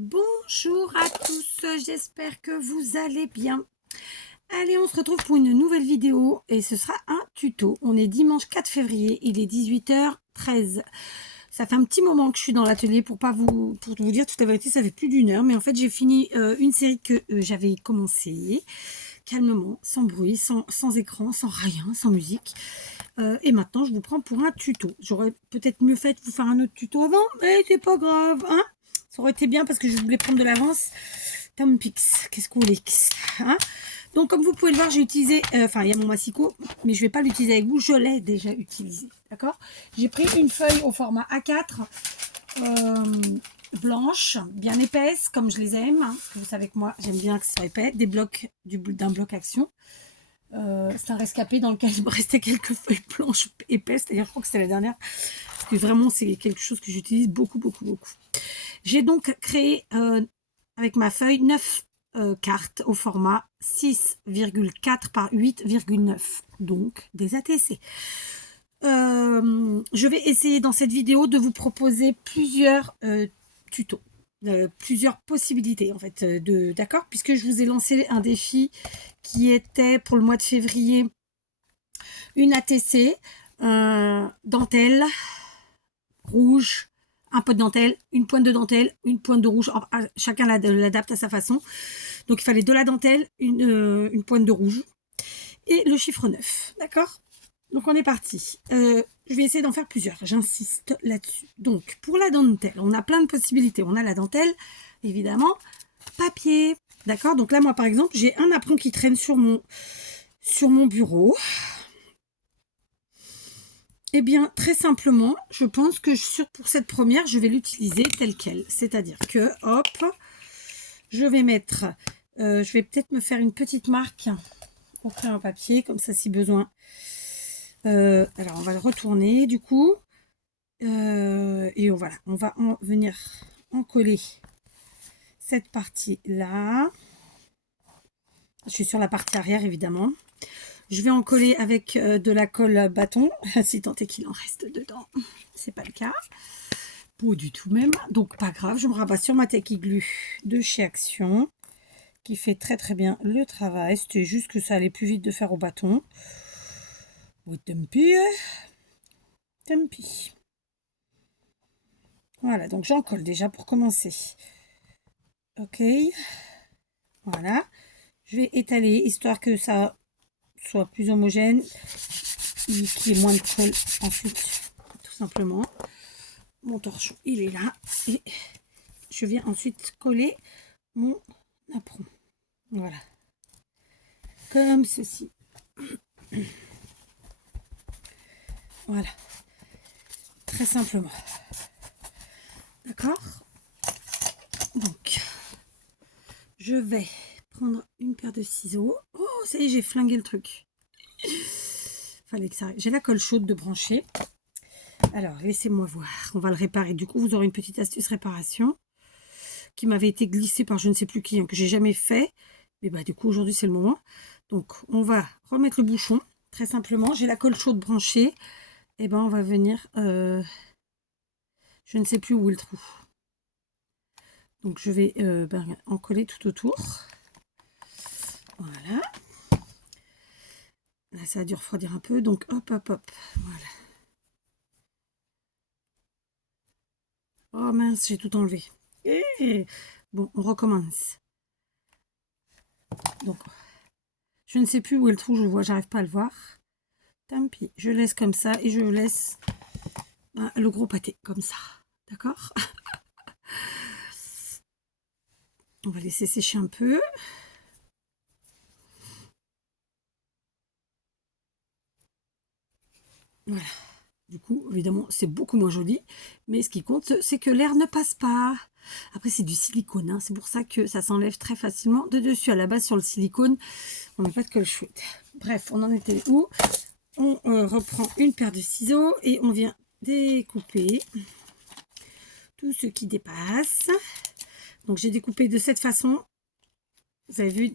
Bonjour à tous, j'espère que vous allez bien. Allez, on se retrouve pour une nouvelle vidéo et ce sera un tuto. On est dimanche 4 février, il est 18h13. Ça fait un petit moment que je suis dans l'atelier pour vous dire toute la vérité, ça fait plus d'une heure. Mais en fait, j'ai fini une série que j'avais commencé calmement, sans bruit, sans écran, sans rien, sans musique. Et maintenant, je vous prends pour un tuto. J'aurais peut-être mieux fait de vous faire un autre tuto avant, mais c'est pas grave, hein. Ça aurait été bien parce que je voulais prendre de l'avance. Tampix, qu'est-ce que vous voulez, hein? Donc, comme vous pouvez le voir, j'ai utilisé, enfin, il y a mon massicot, mais je ne vais pas l'utiliser avec vous, je l'ai déjà utilisé, d'accord? J'ai pris une feuille au format A4, blanche, bien épaisse, comme je les aime, hein, parce que vous savez que moi, j'aime bien que ce soit épais, des blocs, d'un bloc action. C'est un rescapé dans lequel il me restait quelques feuilles blanches épaisses, c'est-à-dire je crois que c'était la dernière, parce que vraiment, c'est quelque chose que j'utilise beaucoup. J'ai donc créé, avec ma feuille, 9 cartes au format 6,4 par 8,9, donc des ATC. Je vais essayer dans cette vidéo de vous proposer plusieurs tutos, plusieurs possibilités en fait, d'accord, puisque je vous ai lancé un défi qui était pour le mois de février une ATC, dentelle rouge, un peu de dentelle, une pointe de dentelle, une pointe de rouge. Chacun l'adapte à sa façon. Donc, il fallait de la dentelle, une pointe de rouge et le chiffre 9. D'accord? Donc, on est parti. Je vais essayer d'en faire plusieurs. J'insiste là-dessus. Donc, pour la dentelle, on a plein de possibilités. On a la dentelle, évidemment, papier. D'accord? Donc là, moi, par exemple, j'ai un apron qui traîne sur mon bureau. Eh bien, très simplement, je pense que pour cette première, je vais l'utiliser telle qu'elle. C'est-à-dire que, hop, je vais mettre, je vais peut-être me faire une petite marque au crayon à papier, comme ça si besoin. Alors, on va le retourner du coup. Et voilà, on va venir en coller cette partie-là. Je suis sur la partie arrière, évidemment. Je vais en coller avec de la colle bâton, si tant est qu'il en reste dedans. C'est pas le cas. Pas du tout même. Donc pas grave, je me rabats sur ma Tacky Glue de chez Action, qui fait très bien le travail. C'était juste que ça allait plus vite de faire au bâton. Oui, tant pis. Voilà, donc j'en colle déjà pour commencer. Ok. Voilà. Je vais étaler, histoire que ça soit plus homogène, qu'il y ait moins de colle ensuite, tout simplement. Mon torchon, il est là. Et je viens ensuite coller mon apron. Voilà. Comme ceci. Voilà. Très simplement. D'accord? Donc, je vais prendre une paire de ciseaux. Oh, ça y est, j'ai flingué le truc. Fallait que ça arrive. J'ai la colle chaude de brancher. Alors, laissez-moi voir. On va le réparer. Du coup, vous aurez une petite astuce réparation qui m'avait été glissée par je ne sais plus qui, hein, que j'ai jamais fait. Mais bah, du coup, aujourd'hui, c'est le moment. Donc, on va remettre le bouchon. Très simplement, j'ai la colle chaude branchée. Et ben, on va venir... je ne sais plus où est le trou. Donc, je vais en coller tout autour. Voilà. Là, ça a dû refroidir un peu. Donc, hop. Voilà. Oh mince, j'ai tout enlevé. Et bon, on recommence. Donc, je ne sais plus où est le trou, j'arrive pas à le voir. Tant pis, je laisse comme ça et je laisse le gros pâté comme ça. D'accord? On va laisser sécher un peu. Voilà. Du coup, évidemment, c'est beaucoup moins joli. Mais ce qui compte, c'est que l'air ne passe pas. Après, c'est du silicone. Hein. C'est pour ça que ça s'enlève très facilement de dessus. À la base, sur le silicone, on n'a pas de colle chouette. Bref, on en était où? On reprend une paire de ciseaux et on vient découper tout ce qui dépasse. Donc, j'ai découpé de cette façon. Vous avez vu,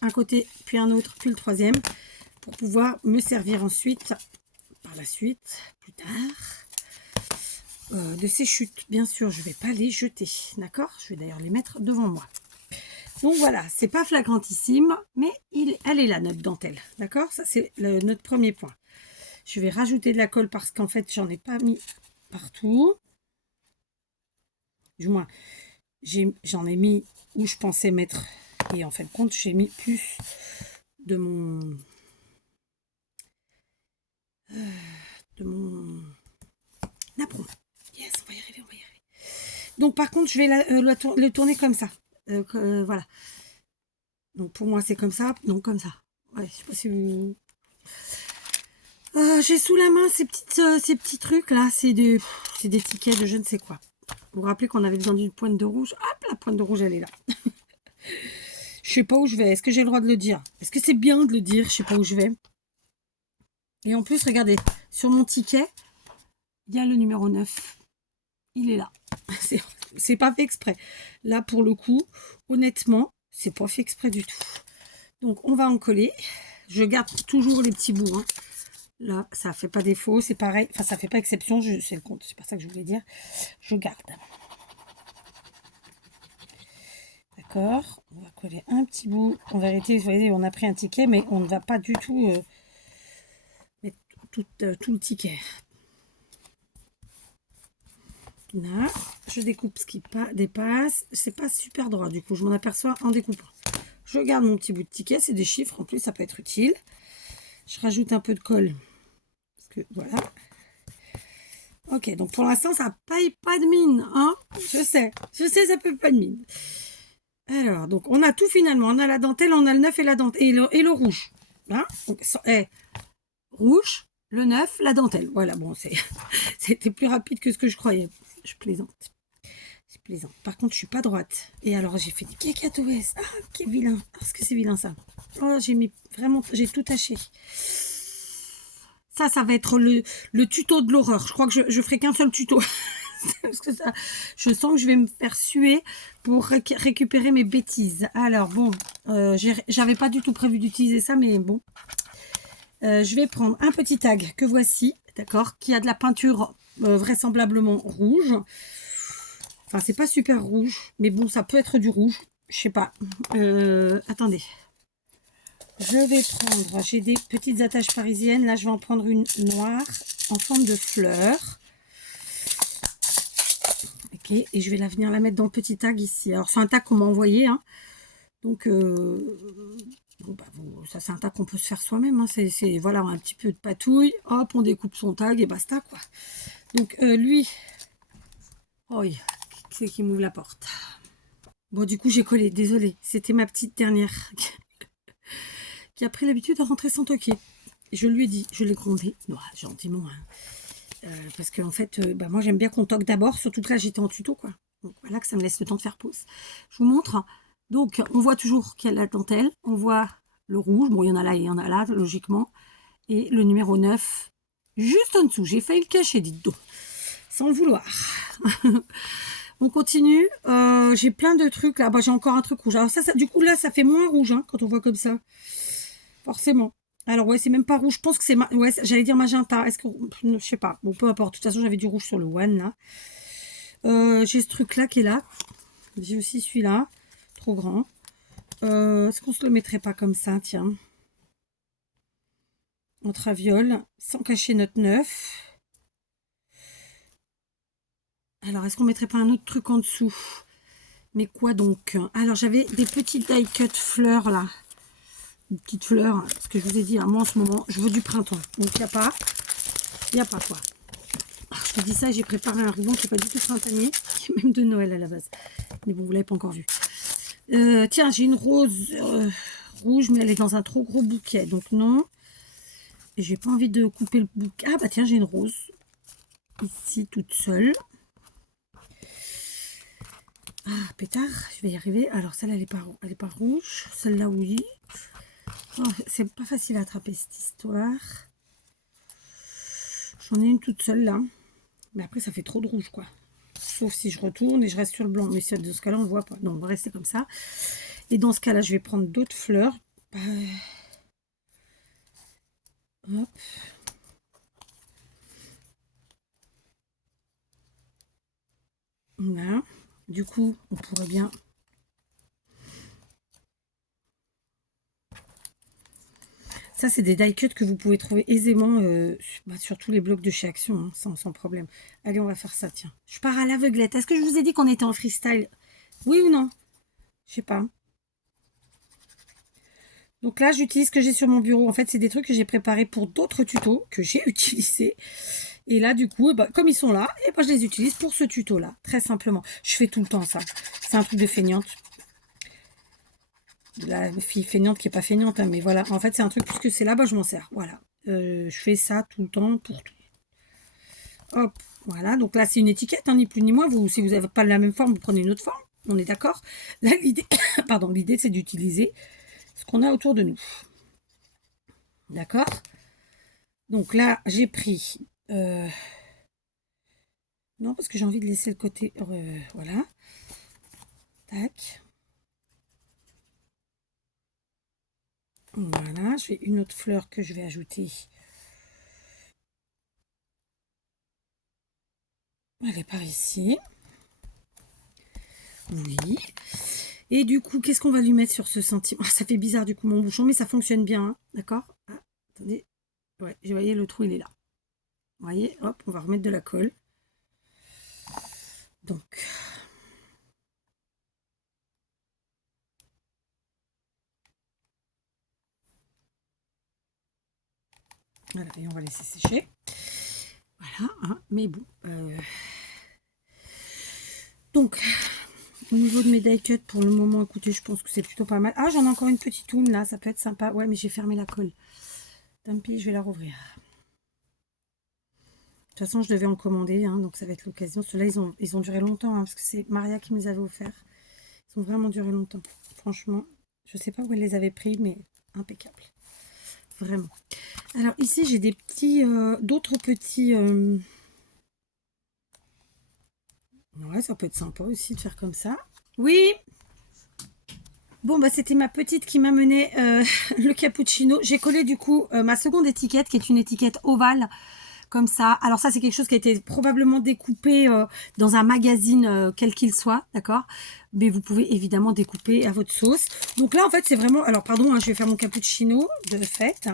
un côté, puis un autre, puis le troisième, pour pouvoir me servir ensuite, par la suite, plus tard. de ces chutes. Bien sûr, je ne vais pas les jeter, d'accord? Je vais d'ailleurs les mettre devant moi. Donc voilà, c'est pas flagrantissime, mais elle est là, notre dentelle, d'accord? Ça, c'est notre premier point. Je vais rajouter de la colle parce qu'en fait, j'en ai pas mis partout. Du moins, j'en ai mis où je pensais mettre. Et en fin de compte, j'ai mis plus de mon napperon. Yes, on va y arriver, on va y arriver. Donc par contre, je vais le tourner comme ça. Voilà. Donc pour moi, c'est comme ça, donc comme ça. Ouais, je sais pas si vous... j'ai sous la main ces petits trucs là, c'est des tickets de je ne sais quoi. Vous vous rappelez qu'on avait besoin d'une pointe de rouge? Hop, la pointe de rouge, elle est là. Je sais pas où je vais. Est-ce que j'ai le droit de le dire? Est-ce que c'est bien de le dire? Je sais pas où je vais. Et en plus, regardez, sur mon ticket, il y a le numéro 9. Il est là. C'est pas fait exprès. Là, pour le coup, honnêtement, c'est pas fait exprès du tout. Donc, on va en coller. Je garde toujours les petits bouts. Hein. Là, ça fait pas défaut. C'est pareil. Enfin, ça fait pas exception. C'est le compte. C'est pas ça que je voulais dire. Je garde. D'accord. On va coller un petit bout. En vérité, vous voyez, on a pris un ticket, mais on ne va pas du tout mettre tout le ticket. Là, je découpe ce qui dépasse. C'est pas super droit, du coup, je m'en aperçois en découpant. Je garde mon petit bout de ticket, c'est des chiffres, en plus, ça peut être utile. Je rajoute un peu de colle. Parce que, voilà. Ok, donc pour l'instant, ça paye pas de mine, hein. Je sais, ça paye pas de mine. Alors, donc, on a tout finalement. On a la dentelle, on a le neuf et la dentelle. Et le rouge. Hein, donc, rouge, le neuf, la dentelle. Voilà, bon, c'était plus rapide que ce que je croyais. Je plaisante. C'est plaisant. Par contre, je suis pas droite. Et alors, j'ai fait du cacatoès. Ah, quel vilain. Parce que c'est vilain, ça. Oh, j'ai mis vraiment... J'ai tout taché. Ça va être le tuto de l'horreur. Je crois que je ferai qu'un seul tuto. Parce que ça, je sens que je vais me faire suer pour récupérer mes bêtises. Alors, bon, j'avais pas du tout prévu d'utiliser ça, mais bon. Je vais prendre un petit tag que voici, d'accord, qui a de la peinture vraisemblablement rouge. Enfin, c'est pas super rouge, mais bon, ça peut être du rouge. Je sais pas. Attendez. Je vais prendre, j'ai des petites attaches parisiennes. Là, je vais en prendre une noire en forme de fleur. Ok, et je vais venir la mettre dans le petit tag ici. Alors, c'est un tag qu'on m'a envoyé. Hein. Donc, bon, bah, ça, c'est un tag qu'on peut se faire soi-même. Hein. C'est, voilà, un petit peu de patouille. Hop, on découpe son tag et basta, quoi. Donc, lui... Oh, oui. C'est qui m'ouvre la porte. Bon, du coup, j'ai collé. Désolée. C'était ma petite dernière qui a pris l'habitude de rentrer sans toquer. Je lui ai dit, je l'ai grondé, gentiment, hein. Parce qu'en fait, bah, moi j'aime bien qu'on toque d'abord, surtout que là j'étais en tuto, quoi. Donc voilà que ça me laisse le temps de faire pause. Je vous montre. Donc on voit toujours qu'il y a la dentelle, on voit le rouge, bon il y en a là et il y en a là, logiquement, et le numéro 9, juste en dessous. J'ai failli le cacher, dites donc, sans le vouloir. On continue. J'ai plein de trucs là. Bah, j'ai encore un truc rouge. Alors ça, du coup là, ça fait moins rouge hein, quand on voit comme ça. Forcément. Alors ouais, c'est même pas rouge. Je pense que c'est... Ouais, j'allais dire magenta. Est-ce que... Je sais pas. Bon, peu importe. De toute façon, j'avais du rouge sur le one, là. J'ai ce truc-là qui est là. J'ai aussi celui-là. Trop grand. Est-ce qu'on se le mettrait pas comme ça, tiens. En traviole. Sans cacher notre 9. Alors, est-ce qu'on mettrait pas un autre truc en dessous? Mais quoi donc? Alors, j'avais des petites die cut fleurs, là. Une petite fleur. Ce que je vous ai dit, hein, moi, en ce moment, je veux du printemps. Donc, il n'y a pas. Il n'y a pas, quoi. Je te dis ça, j'ai préparé un ruban qui n'est pas du tout printanier, qui est même de Noël à la base. Mais bon, vous ne l'avez pas encore vu. Tiens, j'ai une rose rouge, mais elle est dans un trop gros bouquet, donc non. Et j'ai pas envie de couper le bouquet. Ah bah tiens, j'ai une rose ici toute seule. Ah, pétard, je vais y arriver. Alors celle-là, elle est pas rouge. Celle-là, oui. Oh, c'est pas facile à attraper cette histoire. J'en ai une toute seule là. Mais après, ça fait trop de rouge, quoi. Sauf si je retourne et je reste sur le blanc. Mais dans ce cas-là, on ne voit pas. Non, on va rester comme ça. Et dans ce cas-là, je vais prendre d'autres fleurs. Hop. Voilà. Du coup, on pourrait bien... Ça, c'est des die cuts que vous pouvez trouver aisément sur tous les blogs de chez Action, hein, sans problème. Allez, on va faire ça, tiens. Je pars à l'aveuglette. Est-ce que je vous ai dit qu'on était en freestyle? Oui ou non? Je sais pas. Donc là, j'utilise ce que j'ai sur mon bureau. En fait, c'est des trucs que j'ai préparés pour d'autres tutos que j'ai utilisés. Et là, du coup, comme ils sont là, et ben, je les utilise pour ce tuto-là, très simplement. Je fais tout le temps ça. C'est un truc de feignante. La fille feignante qui est pas feignante, hein, mais voilà. En fait, c'est un truc, puisque c'est là, je m'en sers. Voilà. Je fais ça tout le temps pour tout. Hop, voilà. Donc là, c'est une étiquette, hein, ni plus ni moins. Si vous n'avez pas la même forme, vous prenez une autre forme. On est d'accord? Là, l'idée, pardon, l'idée, c'est d'utiliser ce qu'on a autour de nous. D'accord? Donc là, j'ai pris... non, parce que j'ai envie de laisser le côté... voilà. Tac. Voilà, j'ai une autre fleur que je vais ajouter. Elle est par ici. Oui. Et du coup, qu'est-ce qu'on va lui mettre sur ce centime? Ça fait bizarre du coup mon bouchon, mais ça fonctionne bien. Hein, d'accord? Attendez. Ouais, vous voyez, le trou, il est là. Vous voyez, hop, on va remettre de la colle. Donc... voilà, et on va laisser sécher. Voilà, hein, mais bon. Donc, au niveau de mes die cuts, pour le moment, écoutez, je pense que c'est plutôt pas mal. Ah, j'en ai encore une petite toune là, ça peut être sympa. Ouais, mais j'ai fermé la colle. Tant pis, je vais la rouvrir. De toute façon, je devais en commander, hein, donc ça va être l'occasion. Ceux-là, ils ont duré longtemps, hein, parce que c'est Maria qui me les avait offerts. Ils ont vraiment duré longtemps. Franchement, je ne sais pas où elle les avait pris, mais impeccable. Vraiment. Alors ici, j'ai des petits, d'autres petits... ouais, ça peut être sympa aussi de faire comme ça. Oui. Bon, c'était ma petite qui m'a mené le cappuccino. J'ai collé du coup ma seconde étiquette, qui est une étiquette ovale, comme ça. Alors ça, c'est quelque chose qui a été probablement découpé dans un magazine, quel qu'il soit, d'accord? Mais vous pouvez évidemment découper à votre sauce. Donc là, en fait, c'est vraiment... Alors, pardon, hein, je vais faire mon cappuccino de fait.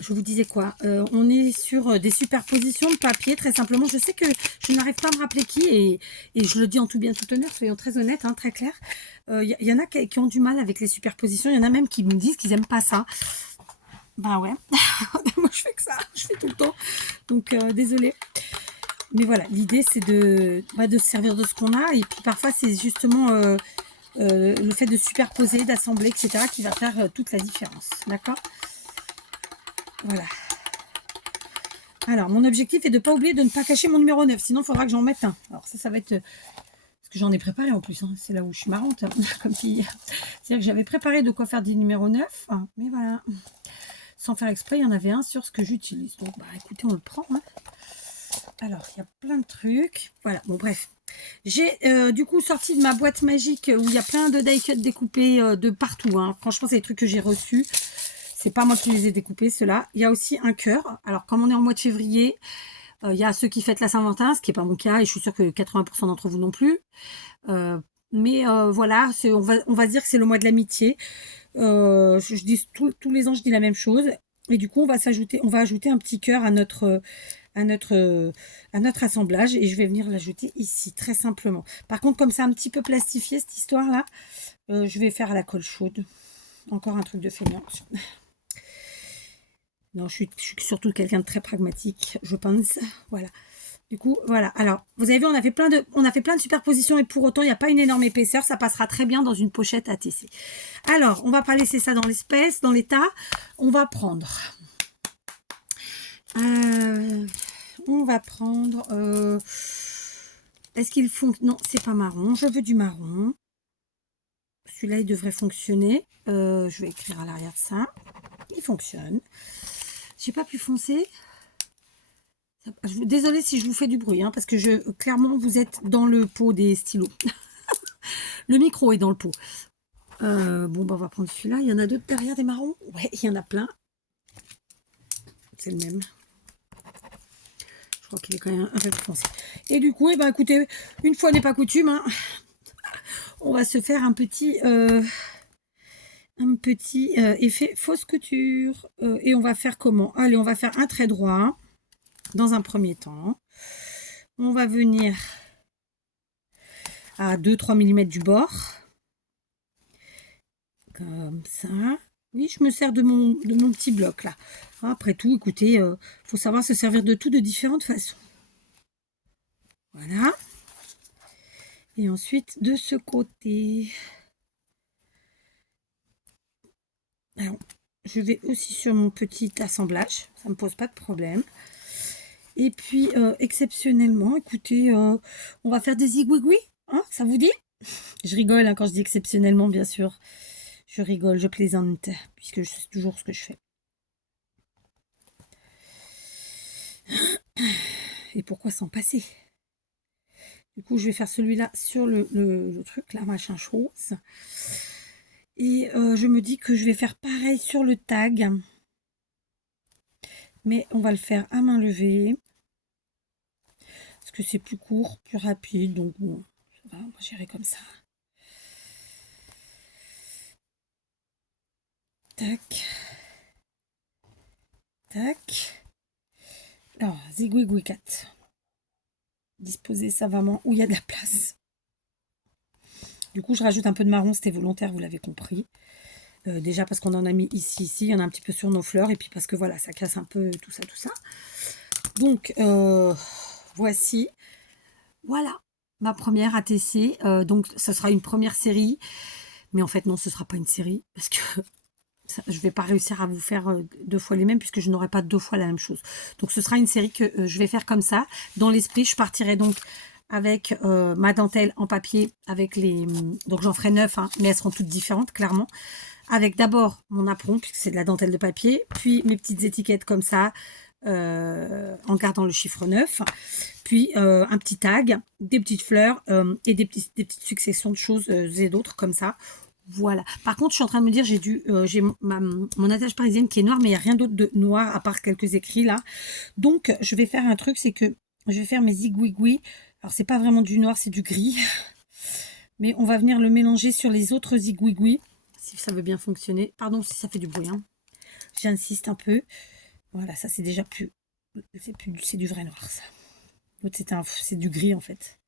Je vous disais quoi? On est sur des superpositions de papier, très simplement. Je sais que je n'arrive pas à me rappeler qui, et je le dis en tout bien tout honneur, soyons très honnêtes, hein, très clair. Y en a qui ont du mal avec les superpositions. Il y en a même qui me disent qu'ils n'aiment pas ça. Ben ouais, moi je fais que ça, je fais tout le temps. Donc désolée. Mais voilà, l'idée c'est de se servir de ce qu'on a. Et puis parfois c'est justement le fait de superposer, d'assembler, etc. qui va faire toute la différence. D'accord? Voilà. Alors, mon objectif est de ne pas oublier de ne pas cacher mon numéro 9. Sinon, il faudra que j'en mette un. Alors ça va être... parce que j'en ai préparé en plus. Hein. C'est là où je suis marrante. Hein, comme fille. C'est-à-dire que j'avais préparé de quoi faire des numéros 9. Hein, mais voilà. Sans faire exprès, il y en avait un sur ce que j'utilise. Donc, écoutez, on le prend. Hein. Alors, il y a plein de trucs. Voilà, bon, bref. J'ai du coup sorti de ma boîte magique où il y a plein de die cuts découpés de partout. Hein. Franchement, c'est des trucs que j'ai reçus. C'est pas moi qui les ai découpés, ceux-là. Il y a aussi un cœur. Alors, comme on est en mois de février, il y a ceux qui fêtent la Saint-Valentin, ce qui n'est pas mon cas, et je suis sûre que 80% d'entre vous non plus. Mais voilà, on va dire que c'est le mois de l'amitié. Je dis tous les ans, je dis la même chose. Et du coup, on va ajouter un petit cœur à notre assemblage. Et je vais venir l'ajouter ici, très simplement. Par contre, comme c'est un petit peu plastifié, cette histoire-là, je vais faire à la colle chaude. Encore un truc de feignante. Non, je suis surtout quelqu'un de très pragmatique, je pense. Voilà. Du coup, voilà. Alors, vous avez vu, on a fait plein de superpositions et pour autant, il n'y a pas une énorme épaisseur. Ça passera très bien dans une pochette ATC. Alors, on ne va pas laisser ça dans l'espèce, dans l'état. On va prendre... on va prendre... est-ce qu'il fonctionne? Non, c'est pas marron. Je veux du marron. Celui-là, il devrait fonctionner. Je vais écrire à l'arrière de ça. Il fonctionne. J'ai pas pu foncer. Désolée si je vous fais du bruit, hein, parce que clairement, vous êtes dans le pot des stylos. Le micro est dans le pot. Bon, on va prendre celui-là. Il y en a d'autres derrière des marrons? Ouais, il y en a plein. C'est le même. Je Je crois qu'il est quand même un peu plus foncé. Et du coup, eh ben, écoutez, une fois n'est pas coutume, hein, on va se faire un petit effet fausse couture. Et on va faire comment? Allez, on va faire un trait droit dans un premier temps. On va venir à 2-3 mm du bord. Comme ça. Oui, je me sers de mon petit bloc là. Après tout, écoutez, faut savoir se servir de tout de différentes façons. Voilà. Et ensuite, de ce côté. Alors, je vais aussi sur mon petit assemblage. Ça ne me pose pas de problème. Et puis, exceptionnellement, écoutez, on va faire des zigouigouis. Hein, ça vous dit? Je rigole hein, quand je dis exceptionnellement, bien sûr. Je rigole, je plaisante, puisque je sais toujours ce que je fais. Et pourquoi s'en passer? Du coup, je vais faire celui-là sur le truc, là, machin chose. Et je me dis que je vais faire pareil sur le tag. Mais on va le faire à main levée. Parce que c'est plus court, plus rapide. Donc bon, ça va, on va gérer comme ça. Tac. Tac. Alors, zigouigoui 4. Disposer savamment où il y a de la place. Du coup, je rajoute un peu de marron, c'était volontaire, vous l'avez compris. Déjà parce qu'on en a mis ici, il y en a un petit peu sur nos fleurs. Et puis parce que voilà, ça casse un peu tout ça, tout ça. Donc, voici. Voilà, ma première ATC. Donc, ce sera une première série. Mais en fait, non, ce ne sera pas une série. Parce que je ne vais pas réussir à vous faire 2 fois les mêmes puisque je n'aurai pas 2 fois la même chose. Donc, ce sera une série que je vais faire comme ça. Dans l'esprit, je partirai donc avec ma dentelle en papier. Avec les donc, j'en ferai 9, hein, mais elles seront toutes différentes, clairement. Avec d'abord mon apron, puisque c'est de la dentelle de papier. Puis mes petites étiquettes comme ça, en gardant le chiffre 9. Puis un petit tag, des petites fleurs et des petites successions de choses et d'autres comme ça. Voilà. Par contre, je suis en train de me dire, j'ai mon attache parisienne qui est noire, mais il n'y a rien d'autre de noir à part quelques écrits là. Donc, je vais faire un truc, c'est que je vais faire mes zigouigouis. Alors, c'est pas vraiment du noir, c'est du gris. Mais on va venir le mélanger sur les autres zigouigouis, si ça veut bien fonctionner. Pardon si ça fait du bruit. Hein. J'insiste un peu. Voilà, ça c'est déjà plus... C'est du vrai noir, ça. L'autre, c'est du gris, en fait.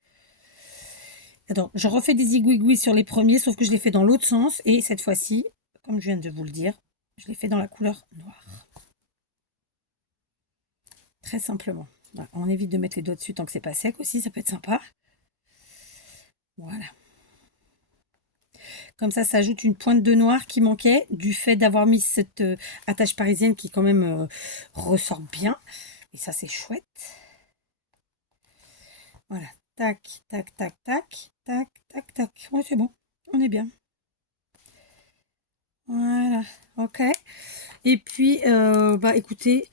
Attends, je refais des zigouigouis sur les premiers, sauf que je les fais dans l'autre sens. Et cette fois-ci, comme je viens de vous le dire, je les fais dans la couleur noire. Très simplement. Voilà, on évite de mettre les doigts dessus tant que c'est pas sec aussi, ça peut être sympa. Voilà. Comme ça ajoute une pointe de noir qui manquait du fait d'avoir mis cette attache parisienne qui quand même ressort bien. Et ça, c'est chouette. Voilà. Tac, tac, tac, tac, tac, tac, tac. Ouais, c'est bon. On est bien. Voilà. Ok. Et puis, bah écoutez,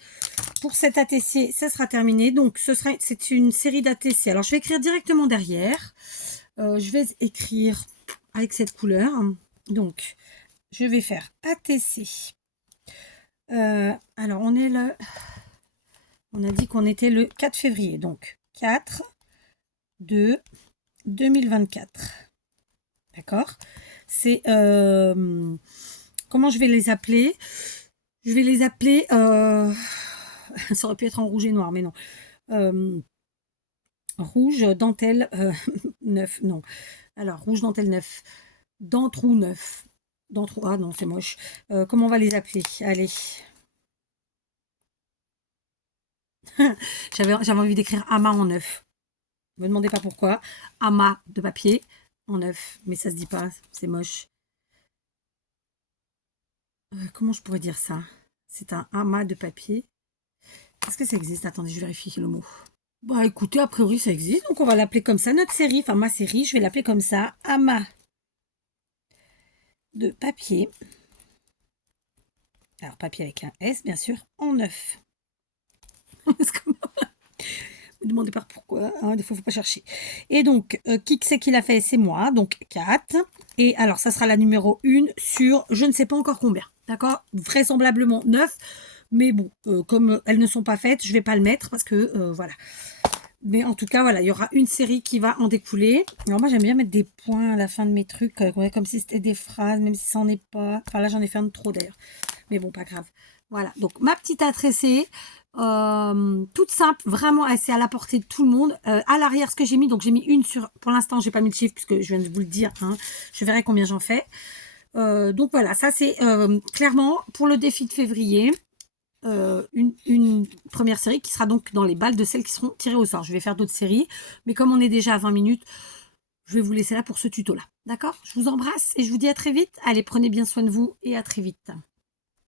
pour cette ATC, ça sera terminé. Donc, c'est une série d'ATC. Alors, je vais écrire directement derrière. Je vais écrire avec cette couleur. Donc, je vais faire ATC. Alors, on a dit qu'on était le 4 février. Donc, 4, 2, 2024. D'accord? C'est... comment je vais les appeler? Je vais les appeler... ça aurait pu être en rouge et noir, mais non. Rouge dentelle 9, non. Alors, rouge dentelle 9. Dentrou 9. Dentrou, ah non, c'est moche. Comment on va les appeler? Allez. J'avais envie d'écrire amas en 9. Ne me demandez pas pourquoi. Amas de papier en 9. Mais ça se dit pas, c'est moche. Comment je pourrais dire ça? C'est un amas de papier. Est-ce que ça existe? Attendez, je vérifie le mot. Bah écoutez, a priori ça existe, donc on va l'appeler comme ça, notre série, enfin ma série, je vais l'appeler comme ça, amas de papier. Alors papier avec un S, bien sûr, en 9. Vous ne demandez pas pourquoi, hein, des fois il ne faut pas chercher. Et donc, qui c'est qui l'a fait? C'est moi, donc 4. Et alors, ça sera la numéro 1 sur je ne sais pas encore combien, d'accord? Vraisemblablement 9. Mais bon, comme elles ne sont pas faites, je vais pas le mettre parce que voilà. Mais en tout cas, voilà, il y aura une série qui va en découler. Alors moi, j'aime bien mettre des points à la fin de mes trucs, ouais, comme si c'était des phrases, même si ça n'en est pas. Enfin là, j'en ai fait un de trop d'ailleurs. Mais bon, pas grave. Voilà, donc ma petite à tresser, toute simple, vraiment assez à la portée de tout le monde. À l'arrière, ce que j'ai mis, donc j'ai mis une sur, pour l'instant, j'ai pas mis le chiffre puisque je viens de vous le dire, hein, je verrai combien j'en fais. Donc voilà, ça c'est clairement pour le défi de février. Une première série qui sera donc dans les balles de celles qui seront tirées au sort. Je vais faire d'autres séries, mais comme on est déjà à 20 minutes, je vais vous laisser là pour ce tuto-là. D'accord? Je vous embrasse et je vous dis à très vite. Allez, prenez bien soin de vous et à très vite.